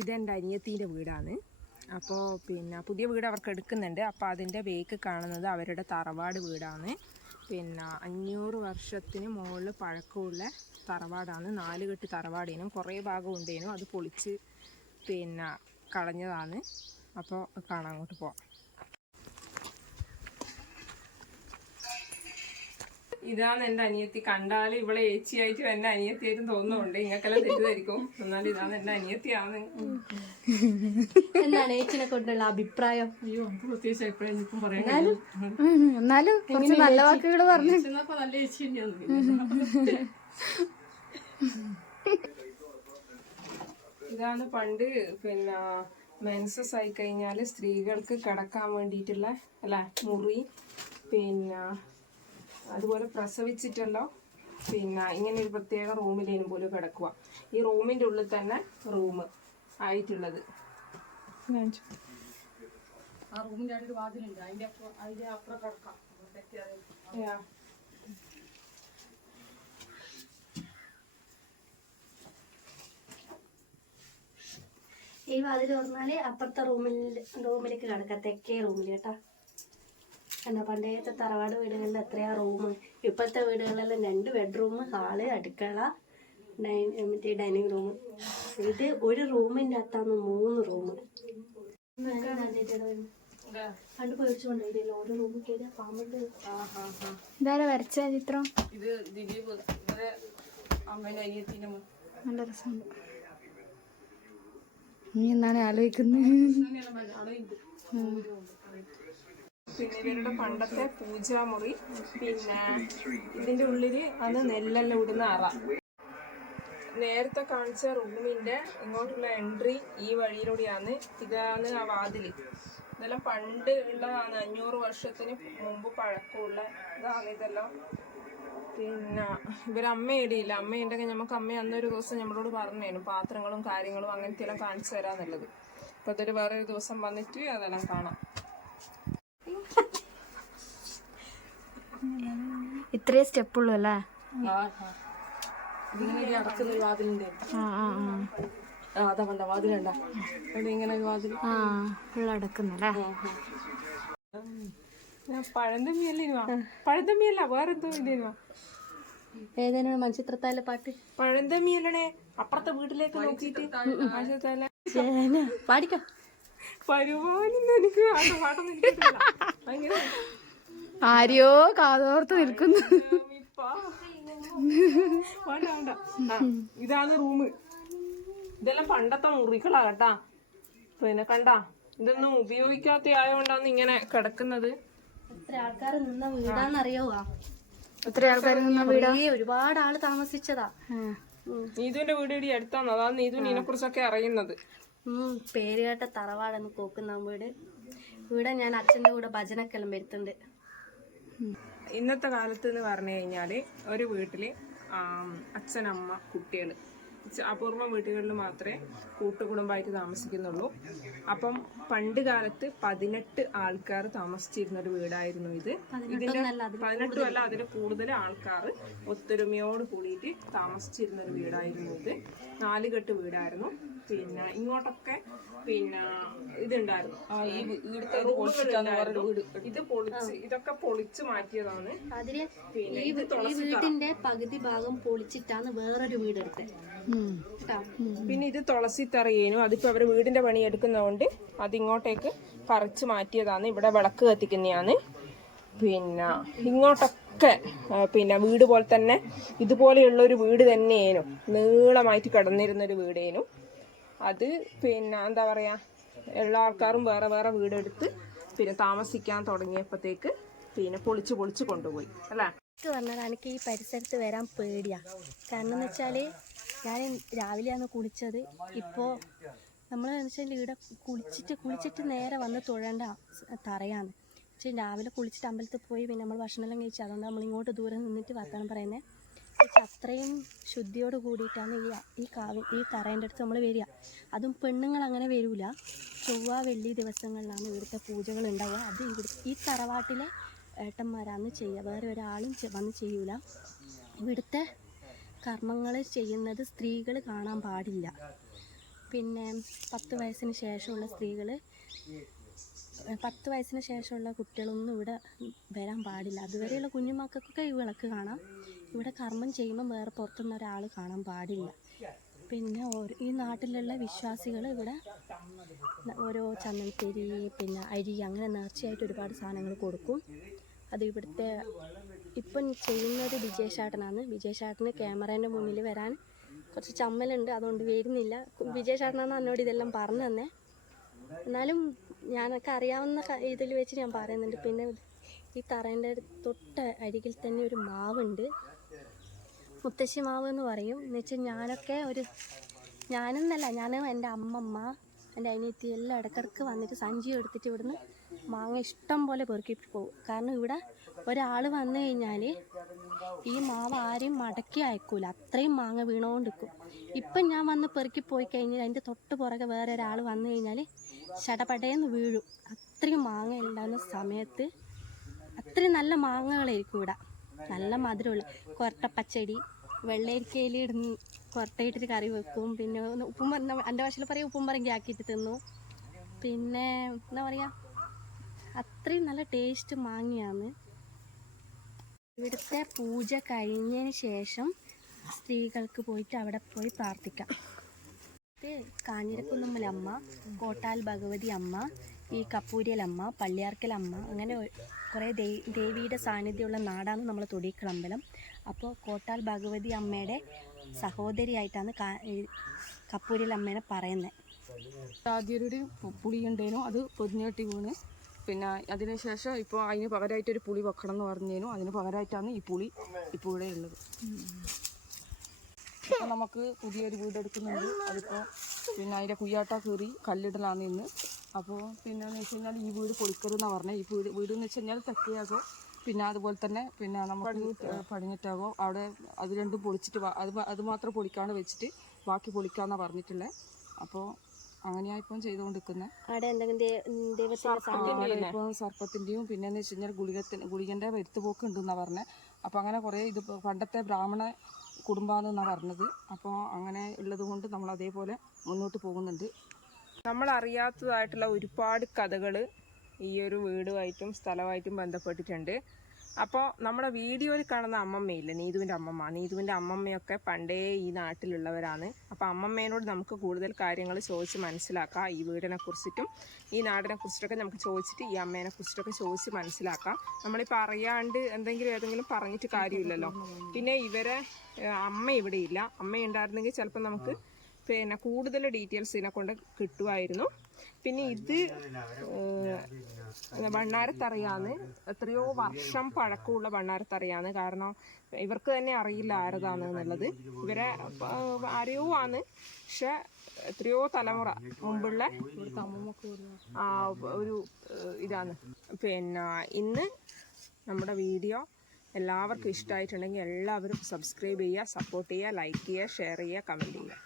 ഇതെന്റെ അനിയത്തിന്റെ വീടാണ്. അപ്പോൾ പിന്നെ പുതിയ വീട് അവർക്ക് എടുക്കുന്നുണ്ട്. അപ്പോൾ അതിന്റെ ബേക്ക് കാണുന്നത് അവരുടെ തറവാട് വീടാണ്. പിന്നെ അഞ്ഞൂറ് വർഷത്തിന് മുകളിൽ പഴക്കമുള്ള തറവാടാണ്. നാല് കെട്ട് തറവാടേനും കുറേ ഭാഗം ഉണ്ടേനും. അത് പൊളിച്ച് പിന്നെ കളഞ്ഞതാണ്. അപ്പോൾ കാണാൻ അങ്ങോട്ട് പോവാം. ഇതാണ് എന്റെ അനിയത്തി. കണ്ടാൽ ഇവളെ ഏച്ചിയായിട്ട് എന്റെ അനിയത്തിയായിട്ടും തോന്നുന്നുണ്ട്. ഇങ്ങക്കെല്ലാം തെറ്റിദ്ധരിക്കും. എന്നാൽ ഇതാണ് എന്റെ അനിയത്തിയാണ്. എന്താണ് ഏച്ചിനെ കൊണ്ടുള്ള അഭിപ്രായം? അയ്യോ പ്രത്യേകിച്ച് പറയാൻ എന്നാലും കുറച്ച് നല്ല വാക്കുകൾ പറഞ്ഞു. നല്ല ഏച്ചി ഇതാണ് പണ്ട് പിന്നെ മെൻസസ് ആയി കഴിഞ്ഞാൽ സ്ത്രീകൾക്ക് കിടക്കാൻ വേണ്ടിയിട്ടുള്ള അല്ല മുറി പിന്നെ അതുപോലെ പ്രസവിച്ചിട്ടുള്ള പിന്നെ ഇങ്ങനെ ഒരു പ്രത്യേക റൂമിലേനും പോലും കിടക്കുക ഈ റൂമിന്റെ ഉള്ളിൽ തന്നെ റൂം ആയിട്ടുള്ളത്. ആ റൂമിന്റെ അടുത്ത് വാതിലുണ്ട്. അതിന്റെ അപ്പുറം അതിന്റെ അപ്പുറം കിടക്കാം. Yeah. ഈ വാതിൽ തുറന്നാൽ അപ്പുറത്തെ റൂമിൽ റൂമിലേക്ക് കിടക്കാം. തെക്കേ റൂമിൽ കേട്ടാ. എന്താ പണ്ടേത്തെ തറവാട് വീടുകളിൽ എത്രയാ റൂം ഇപ്പോഴത്തെ വീടുകളിലെല്ലാം രണ്ട് ബെഡ്റൂം ഹാൾ അടുക്കള മറ്റേ ഡൈനിങ് റൂം ഇത് ഒരു റൂമിന്റെ അകത്താണ് മൂന്ന് റൂം പണ്ട് പേടിച്ചുകൊണ്ടിരിക്കില്ല ഓരോ റൂമിൽ കയറിയ പാമ്പുണ്ട് ഇതാരാ വരച്ച ചിത്രം? ഇത് ദിലീപ്. നല്ല രസമുണ്ട്. നീ എന്താണ് ആലോചിക്കുന്നത് പിന്നെ ഇവരുടെ പണ്ടത്തെ പൂജാമുറി. പിന്നെ ഇതിന്റെ ഉള്ളിൽ അത് നെല്ലെല്ലാം ഇടുന്ന അറ. നേരത്തെ കാണിച്ച റൂമിന്റെ ഇങ്ങോട്ടുള്ള എൻട്രി ഈ വഴിയിലൂടെയാണ്. ഇതാണ് ആ വാതിൽ. ഇതെല്ലാം പണ്ട് ഉള്ളതാണ്. അഞ്ഞൂറ് വർഷത്തിന് മുമ്പ് പഴക്കമുള്ള ഇതാണ് ഇതെല്ലാം. പിന്നെ ഇവരമ്മ ഇടയില്ല അമ്മ ഉണ്ടെങ്കിൽ നമുക്ക് അമ്മ അന്നൊരു ദിവസം നമ്മളോട് പറഞ്ഞേനു. പാത്രങ്ങളും കാര്യങ്ങളും അങ്ങനത്തെ എല്ലാം കാണിച്ചു തരാന്നുള്ളത്. അപ്പൊ അതൊരു ഒരു ദിവസം വന്നിട്ട് അതെല്ലാം കാണാം. ഇത്രേ സ്റ്റെപ്പ് ഉള്ളൂ അല്ലേ അടക്കുന്ന വാതിലുണ്ട്. ആ ആ ആ. ആ അതാ കണ്ട വാതിലുണ്ട അവിടെ ഇങ്ങനെ വാതിൽ ആ ഉള്ള അടക്കുന്നല്ലേ പഴന്തമ്മിയല്ല വേറെന്തോ മൺചിത്രത്താലെ പാട്ട്? പഴന്തമ്മിയല്ലേ അപ്പുറത്തെ വീട്ടിലേക്ക് നോക്കിയിട്ട് പാടിക്കോ? ആരെയോ കാതോർത്ത് നിൽക്കുന്നു. ഇതാണ് റൂം ഇതെല്ലാം പണ്ടത്തെ മുറികളാ കേട്ടാ. പിന്നെ കണ്ടാ ഇതൊന്നും ഉപയോഗിക്കാത്ത ആയതുകൊണ്ടാണ് ഇങ്ങനെ കിടക്കുന്നത്. എത്ര ആൾക്കാർ നിന്ന വീടാന്നറിയോ എത്ര ആൾക്കാർ നിന്ന വീടാ? ഒരുപാട് ആൾ താമസിച്ചതാ. നീതുവിന്റെ വീട് ഇവിടെ അടുത്താണ് അതാണ് നീതുവിനെ ഇതിനെ കുറിച്ചൊക്കെ അറിയുന്നത്. ഉം പേര് കേട്ട തറവാടെന്ന് കോക്കുന്ന വീട്. ഇവിടെ ഞാൻ അച്ഛന്റെ കൂടെ ഭജനക്കെല്ലാം വരുത്തുണ്ട് ഇന്നത്തെ കാലത്ത് എന്ന് പറഞ്ഞു കഴിഞ്ഞാൽ ഒരു വീട്ടിൽ അച്ഛൻ അച്ഛനമ്മ കുട്ടികൾ അപൂർവ വീടുകളിൽ മാത്രമേ കൂട്ടുകുടുംബമായിട്ട് താമസിക്കുന്നുള്ളൂ. അപ്പം പണ്ട് കാലത്ത് പതിനെട്ട് ആൾക്കാർ താമസിച്ചിരുന്ന ഒരു വീടായിരുന്നു ഇത്. ഇതിന്റെ പതിനെട്ടും അല്ല അതിന് കൂടുതൽ ആൾക്കാർ ഒത്തൊരുമയോട് കൂടിയിട്ട് താമസിച്ചിരുന്ന ഒരു വീടായിരുന്നു ഇത്. നാലുകെട്ട് വീടായിരുന്നു. പിന്നെ ഇങ്ങോട്ടൊക്കെ പിന്നെ ഇതുണ്ടായിരുന്നു. ഇത് പൊളിച്ച് ഇതൊക്കെ പൊളിച്ച് മാറ്റിയതാണ്. അതിൽ ഈ വീടിന്റെ പകുതി ഭാഗം പൊളിച്ചിട്ടാണ് വേറൊരു വീട് എടുത്തത് പിന്നെ ഇത് തുളസി തറയേനു അതിപ്പോ അവർ വീടിന്റെ പണി എടുക്കുന്നതുകൊണ്ട് അതിങ്ങോട്ടേക്ക് പറിച്ചു മാറ്റിയതാണ്. ഇവിടെ വിളക്ക് കത്തിക്കുന്നതാണ് പിന്നെ ഇങ്ങോട്ടൊക്കെ ആ, പിന്നെ വീട് പോലെ തന്നെ ഇതുപോലെയുള്ള ഒരു വീട് തന്നെയേനു. നീളമായിട്ട് കിടന്നിരുന്ന ഒരു വീടേനു. അത് പിന്നെ എന്താ പറയുക എല്ലാ ആൾക്കാരും വേറെ വേറെ വീടെടുത്ത് പിന്നെ താമസിക്കാൻ തുടങ്ങിയപ്പോഴത്തേക്ക് പിന്നെ പൊളിച്ച് പൊളിച്ച് കൊണ്ടുപോയി അല്ലേ? എനിക്ക് എനിക്ക് ഈ പരിസരത്ത് വരാൻ പേടിയാ. കാരണം എന്ന് വെച്ചാൽ ഞാൻ രാവിലെയാണ് കുളിച്ചത്. ഇപ്പോൾ നമ്മൾ വെച്ചാൽ ഇവിടെ കുളിച്ചിട്ട് കുളിച്ചിട്ട് നേരെ വന്ന് തൊഴേണ്ട തറയാണ്. പക്ഷേ രാവിലെ കുളിച്ചിട്ട് അമ്പലത്തിൽ പോയി പിന്നെ നമ്മൾ ഭക്ഷണമെല്ലാം കഴിച്ചു അതുകൊണ്ട് നമ്മൾ ഇങ്ങോട്ട് ദൂരെ നിന്നിട്ട് വർത്തമാനം പറയുന്നത് പക്ഷെ അത്രയും ശുദ്ധിയോട് കൂടിയിട്ടാണ് ഈ ഈ കാവി ഈ തറേന്റെ അടുത്ത് നമ്മൾ വരിക. അതും പെണ്ണുങ്ങൾ അങ്ങനെ വരില്ല ചൊവ്വ വെള്ളി ദിവസങ്ങളിലാണ് ഇവിടുത്തെ പൂജകൾ ഉണ്ടാവുക. അത് ഇവിടെ ഈ തറവാട്ടിലെ ഏട്ടന്മാരാണ് ചെയ്യുക. വേറെ ഒരാളും വന്ന് ചെയ്യൂല. ഇവിടുത്തെ കർമ്മങ്ങൾ ചെയ്യുന്നത് സ്ത്രീകൾ കാണാൻ പാടില്ല. പിന്നെ പത്ത് വയസ്സിന് ശേഷമുള്ള സ്ത്രീകൾ പത്ത് വയസ്സിന് ശേഷമുള്ള കുട്ടികളൊന്നും ഇവിടെ വരാൻ പാടില്ല. അതുവരെയുള്ള കുഞ്ഞുമക്കൾക്കൊക്കെ ഈ വിളക്ക് കാണാം. ഇവിടെ കർമ്മം ചെയ്യുമ്പോൾ വേറെ പുറത്തുനിന്ന് ഒരാൾ കാണാൻ പാടില്ല. പിന്നെ ഈ നാട്ടിലുള്ള വിശ്വാസികൾ ഇവിടെ ഓരോ ചന്ദനത്തിരി പിന്നെ അരി അങ്ങനെ നേർച്ചയായിട്ട് ഒരുപാട് സാധനങ്ങൾ കൊടുക്കും. അത് ഇവിടുത്തെ ഇപ്പം ചെയ്യുന്നത് വിജയശാട്ടനാണ്. വിജയശാട്ടന് ക്യാമറേന്റെ മുന്നിൽ വരാൻ കുറച്ച് ചമ്മലുണ്ട്. അതുകൊണ്ട് വരുന്നില്ല. വിജയശാട്ടനാണ് എന്നോട് ഇതെല്ലാം പറഞ്ഞു തന്നെ. എന്നാലും ഞാനൊക്കെ അറിയാവുന്ന ഇതിൽ വെച്ച് ഞാൻ പറയുന്നുണ്ട്. പിന്നെ ഈ തറേന്റെ തൊട്ട് അരികിൽ തന്നെ ഒരു മാവുണ്ട്. മുത്തശ്ശി മാവ് എന്ന് പറയും. എന്ന് വെച്ചാൽ ഞാനൊക്കെ ഒരു ഞാനെന്നല്ല ഞാൻ എന്റെ അമ്മമ്മ എന്റെ അനിയത്തി എല്ലാം ഇടക്കിടക്ക് വന്നിട്ട് സഞ്ചി എടുത്തിട്ട് ഇവിടുന്ന് മാങ്ങ ഇഷ്ടം പോലെ പെറുക്കി പോകും. കാരണം ഇവിടെ ഒരാൾ വന്നു കഴിഞ്ഞാൽ ഈ മാവ് ആരെയും മടക്കി അയക്കൂല. അത്രയും മാങ്ങ വീണുകൊണ്ടിരിക്കും ഇപ്പം ഞാൻ വന്ന് പെറുക്കി പോയി കഴിഞ്ഞാൽ അതിന്റെ തൊട്ട് പുറകെ വേറെ ഒരാൾ വന്നു കഴിഞ്ഞാൽ ചടപടയെന്ന് വീഴും. അത്രയും മാങ്ങ ഉണ്ടാകുന്ന സമയത്ത് അത്രയും നല്ല മാങ്ങകളായിരിക്കും ഇവിടെ. നല്ല മധുരമുള്ള കൊരട്ടപ്പച്ചടി വെള്ളരിക്കയിൽ ഇടുന്ന് കൊരട്ടയിട്ടിട്ട് കറി വെക്കും. പിന്നെ ഉപ്പും എന്റെ ഭാഷയിൽ പറയും ഉപ്പും പറങ്കി ആക്കിയിട്ട് തിന്നു. പിന്നെ എന്താ പറയുക അത്രയും നല്ല ടേസ്റ്റ് മാങ്ങയാണ്. ഇവിടുത്തെ പൂജ കഴിഞ്ഞതിന് ശേഷം സ്ത്രീകൾക്ക് പോയിട്ട് അവിടെ പോയി പ്രാർത്ഥിക്കാം. ഇത് കാഞ്ഞിരക്കുന്നമ്മലമ്മ കോട്ടാൽ ഭഗവതി അമ്മ ഈ കപ്പൂരിയലമ്മ പള്ളിയാർക്കലമ്മ അങ്ങനെ കുറേ ദേവിയുടെ സാന്നിധ്യമുള്ള നാടാണ് നമ്മൾ തൊടിക്കളമ്പലം. അപ്പോൾ കോട്ടാൽ ഭഗവതി അമ്മയുടെ സഹോദരിയായിട്ടാണ് കപ്പൂരിയലമ്മേനെ പറയുന്നത്. ആദ്യൊരു പുളി ഉണ്ടേനു അത് പൊതിഞ്ഞേട്ടി വീണ്. പിന്നെ അതിനുശേഷം ഇപ്പോൾ അതിന് പകരമായിട്ടൊരു പുളി വെക്കണം എന്ന് പറഞ്ഞേനു. അതിന് പകരമായിട്ടാണ് ഈ പുളി ഇപ്പോൾ ഇവിടെ ഉള്ളത്. നമുക്ക് പുതിയൊരു വീട് എടുക്കുന്നുണ്ട് അതിപ്പോൾ പിന്നെ അതിന്റെ കുയ്യാട്ട കീറി കല്ലിടലാണ് ഇന്ന്. അപ്പോൾ പിന്നെ എന്ന് വെച്ച് കഴിഞ്ഞാൽ ഈ വീട് പൊളിക്കരുതെന്നാണ് പറഞ്ഞത് ഈ വീട് വീട് എന്ന് വെച്ച് കഴിഞ്ഞാൽ തെക്കേയാകോ പിന്നെ അതുപോലെ തന്നെ പിന്നെ നമുക്ക് പടിഞ്ഞിട്ടാകോ. അവിടെ അത് രണ്ടും പൊളിച്ചിട്ട് അത് അത് മാത്രം പൊളിക്കാണ്ട് വെച്ചിട്ട് ബാക്കി പൊളിക്കാന്നാണ് പറഞ്ഞിട്ടുള്ളത് അപ്പോൾ അങ്ങനെയാണ് ഇപ്പം ചെയ്തുകൊണ്ടിരിക്കുന്നത് അവിടെ എന്തെങ്കിലും ദേ- ഉം, ഇപ്പം സർപ്പത്തിന്റെയും പിന്നെ എന്ന് വെച്ച് കഴിഞ്ഞാൽ ഗുളികത്തിന് ഗുളികന്റെ വരുത്തുപോക്ക് ഉണ്ടെന്നാണ് പറഞ്ഞത് അപ്പോൾ അങ്ങനെ കുറേ ഇത് പണ്ടത്തെ ബ്രാഹ്മണ കുടുംബമാണെന്നാണ് പറഞ്ഞത്. അപ്പോൾ അങ്ങനെ ഉള്ളത് കൊണ്ട് നമ്മൾ അതേപോലെ മുന്നോട്ട് പോകുന്നുണ്ട്. നമ്മൾ അറിയാത്തതായിട്ടുള്ള ഒരുപാട് കഥകൾ ഈ ഒരു വീടുമായിട്ടും സ്ഥലമായിട്ടും ബന്ധപ്പെട്ടിട്ടുണ്ട്. അപ്പോൾ നമ്മുടെ വീഡിയോയിൽ കാണുന്ന അമ്മമ്മയില്ലേ? നീതുവിന്റെ അമ്മമ്മ. നീതുവിന്റെ അമ്മമ്മയൊക്കെ പണ്ടേ ഈ നാട്ടിലുള്ളവരാണ്. അപ്പോൾ അമ്മമ്മേനോട് നമുക്ക് കൂടുതൽ കാര്യങ്ങൾ ചോദിച്ച് മനസ്സിലാക്കാം. ഈ വീടിനെ കുറിച്ചിട്ടും ഈ നാടിനെ കുറിച്ചിട്ടൊക്കെ നമുക്ക് ചോദിച്ചിട്ട് ഈ അമ്മേനെ കുറിച്ചിട്ടൊക്കെ ചോദിച്ച് മനസ്സിലാക്കാം. നമ്മളിപ്പോൾ അറിയാണ്ട് എന്തെങ്കിലും ഏതെങ്കിലും പറഞ്ഞിട്ട് കാര്യമില്ലല്ലോ. പിന്നെ ഇവരെ അമ്മ ഇവിടെ ഇല്ല. അമ്മ ഉണ്ടായിരുന്നെങ്കിൽ ചിലപ്പോൾ നമുക്ക് പിന്നെ കൂടുതൽ ഡീറ്റെയിൽസ് ഇതിനെ കൊണ്ട് കിട്ടുമായിരുന്നു. പിന്നെ ഇത് വണ്ണാരത്തറിയാന്ന് എത്രയോ വർഷം പഴക്കമുള്ള ഭണ്ണാരത്തറിയാന്ന് കാരണം ഇവർക്ക് തന്നെ അറിയില്ല ആരതാണ് എന്നുള്ളത്. ഇവരെ ആരെയോ ആണ്. പക്ഷെ എത്രയോ തലമുറ മുമ്പുള്ള ഒരു ഇതാണ്. പിന്നെ ഇന്ന് നമ്മുടെ വീഡിയോ എല്ലാവർക്കും ഇഷ്ടമായിട്ടുണ്ടെങ്കിൽ എല്ലാവരും സബ്സ്ക്രൈബ് ചെയ്യുക സപ്പോർട്ട് ചെയ്യുക ലൈക്ക് ചെയ്യുക ഷെയർ ചെയ്യുക കമന്റ് ചെയ്യുക.